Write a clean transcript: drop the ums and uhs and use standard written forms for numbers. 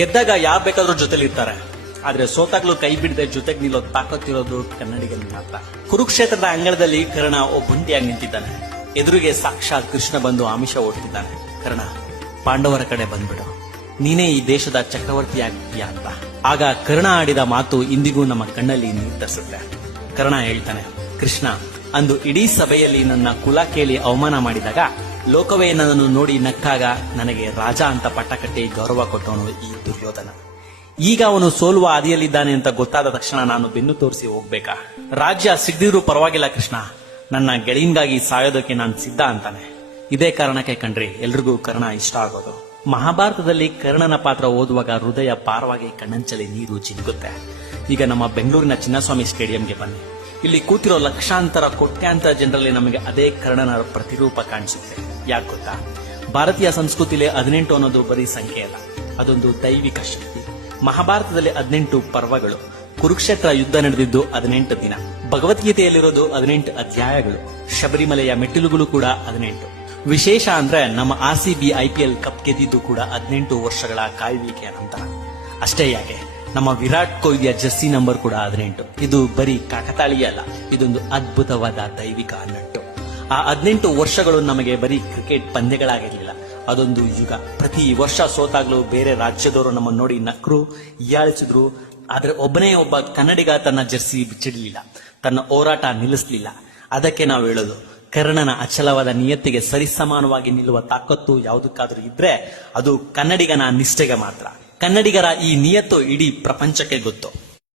ಗೆದ್ದಾಗ ಯಾರು ಬೇಕಾದ್ರೂ ಜೊತೆಲಿ ಇರ್ತಾರೆ, ಆದ್ರೆ ಸೋತಾಗ್ಲೂ ಕೈ ಬಿಡದೆ ಜೊತೆಗೆ ನಿಲ್ಲೋ ತಾಕತ್ತಿರೋದು ಕನ್ನಡಿಗನ ಮಾತ್ರ. ಕುರುಕ್ಷೇತ್ರದ ಅಂಗಳದಲ್ಲಿ ಕರ್ಣ ಒಬ್ಬಂಟಿಯಾಗಿ ನಿಂತಿದ್ದಾನೆ. ಎದುರಿಗೆ ಸಾಕ್ಷಾತ್ ಕೃಷ್ಣ ಬಂದು ಆಮಿಷ ಓಡ್ತಿದ್ದಾನೆ. ಕರ್ಣ, ಪಾಂಡವರ ಕಡೆ ಬಂದ್ಬಿಡು, ನೀನೇ ಈ ದೇಶದ ಚಕ್ರವರ್ತಿ ಆಗ್ತೀಯ ಅಂತ. ಆಗ ಕರ್ಣ ಆಡಿದ ಮಾತು ಇಂದಿಗೂ ನಮ್ಮ ಕಣ್ಣಲ್ಲಿ ನೀರು ತರಿಸುತ್ತೆ. ಕರ್ಣ ಹೇಳ್ತಾನೆ, ಕೃಷ್ಣ, ಅಂದು ಇಡೀ ಸಭೆಯಲ್ಲಿ ನನ್ನ ಕುಲ ಕೇಳಿ ಅವಮಾನ ಮಾಡಿದಾಗ ಲೋಕವೇ ನನ್ನನ್ನು ನೋಡಿ ನಕ್ಕಾಗ ನನಗೆ ರಾಜ ಅಂತ ಪಟ್ಟ ಕಟ್ಟಿ ಗೌರವ ಕೊಟ್ಟವನು ಈ ದುರ್ಯೋಧನ. ಈಗ ಅವನು ಸೋಲುವ ಹಾದಿಯಲ್ಲಿದ್ದಾನೆ ಅಂತ ಗೊತ್ತಾದ ತಕ್ಷಣ ನಾನು ಬೆನ್ನು ತೋರಿಸಿ ಹೋಗ್ಬೇಕಾ? ರಾಜ್ಯ ಸಿಗದಿದ್ರೂ ಪರವಾಗಿಲ್ಲ ಕೃಷ್ಣ, ನನ್ನ ಗೆಳೆಯನ್ಗಾಗಿ ಸಾಯೋದಕ್ಕೆ ನಾನು ಸಿದ್ಧ ಅಂತಾನೆ. ಇದೇ ಕಾರಣಕ್ಕೆ ಕಣ್ರಿ ಎಲ್ರಿಗೂ ಕರ್ಣ ಇಷ್ಟ ಆಗೋದು. ಮಹಾಭಾರತದಲ್ಲಿ ಕರ್ಣನ ಪಾತ್ರ ಓದುವಾಗ ಹೃದಯ ಪಾರವಾಗಿ ಕಣ್ಣಂಚಲಿ ನೀರು ಜಿನುಗುತ್ತೆ. ಈಗ ನಮ್ಮ ಬೆಂಗಳೂರಿನ ಚಿನ್ನಸ್ವಾಮಿ ಸ್ಟೇಡಿಯಂಗೆ ಬನ್ನಿ. ಇಲ್ಲಿ ಕೂತಿರೋ ಲಕ್ಷಾಂತರ ಕೋಟ್ಯಾಂತರ ಜನರಲ್ಲಿ ನಮಗೆ ಅದೇ ಕರ್ಣನ ಪ್ರತಿರೂಪ ಕಾಣಿಸುತ್ತೆ. ಯಾಕೆ ಗೊತ್ತಾ? ಭಾರತೀಯ ಸಂಸ್ಕೃತಿಯಲ್ಲಿ 18 ಅನ್ನೋದು ಬರೀ ಸಂಖ್ಯೆ ಅಲ್ಲ, ಅದೊಂದು ದೈವಿಕ ಶಕ್ತಿ. ಮಹಾಭಾರತದಲ್ಲಿ 18 ಪರ್ವಗಳು, ಕುರುಕ್ಷೇತ್ರ ಯುದ್ಧ ನಡೆದಿದ್ದು 18 ದಿನ, ಭಗವದ್ಗೀತೆಯಲ್ಲಿರೋದು 18 ಅಧ್ಯಾಯಗಳು, ಶಬರಿಮಲೆಯ ಮೆಟ್ಟಿಲುಗಳು ಕೂಡ 18. ವಿಶೇಷ ಅಂದ್ರೆ ನಮ್ಮ RCB IPL ಕಪ್ ಗೆದ್ದಿದ್ದು ಕೂಡ 18 ವರ್ಷಗಳ ಕಾಯುವಿಕೆಯ ನಂತರ. ಅಷ್ಟೇ ಯಾಕೆ, ನಮ್ಮ ವಿರಾಟ್ ಕೊಹ್ಲಿಯ ಜರ್ಸಿ ನಂಬರ್ ಕೂಡ 18. ಇದು ಬರೀ ಕಾಕತಾಳೀಯ ಅಲ್ಲ, ಇದೊಂದು ಅದ್ಭುತವಾದ ದೈವಿಕ ನಂಟು. ಆ 18 ವರ್ಷಗಳು ನಮಗೆ ಬರೀ ಕ್ರಿಕೆಟ್ ಪಂದ್ಯಗಳಾಗಿರ್ಲಿಲ್ಲ, ಅದೊಂದು ಯುಗ. ಪ್ರತಿ ವರ್ಷ ಸೋತಾಗ್ಲೂ ಬೇರೆ ರಾಜ್ಯದವರು ನಮ್ಮನ್ನು ನೋಡಿ ನಕ್ರು, ಹೀಯಾಳಿಸಿದ್ರು. ಆದ್ರೆ ಒಬ್ಬನೇ ಒಬ್ಬ ಕನ್ನಡಿಗ ತನ್ನ ಜರ್ಸಿ ಬಿಚ್ಚಿಡಲಿಲ್ಲ, ತನ್ನ ಹೋರಾಟ ನಿಲ್ಲಿಸಲಿಲ್ಲ. ಅದಕ್ಕೆ ನಾವು ಹೇಳೋದು, ಕರ್ಣನ ಅಚಲವಾದ ನಿಯತ್ತಿಗೆ ಸರಿಸಮಾನವಾಗಿ ನಿಲ್ಲುವ ತಾಕತ್ತು ಯಾವುದಕ್ಕಾದ್ರೂ ಇದ್ರೆ ಅದು ಕನ್ನಡಿಗನ ನಿಷ್ಠೆಗೆ ಮಾತ್ರ. ಕನ್ನಡಿಗರ ಈ ನಿಯತ್ತು ಇಡೀ ಪ್ರಪಂಚಕ್ಕೆ ಗೊತ್ತು.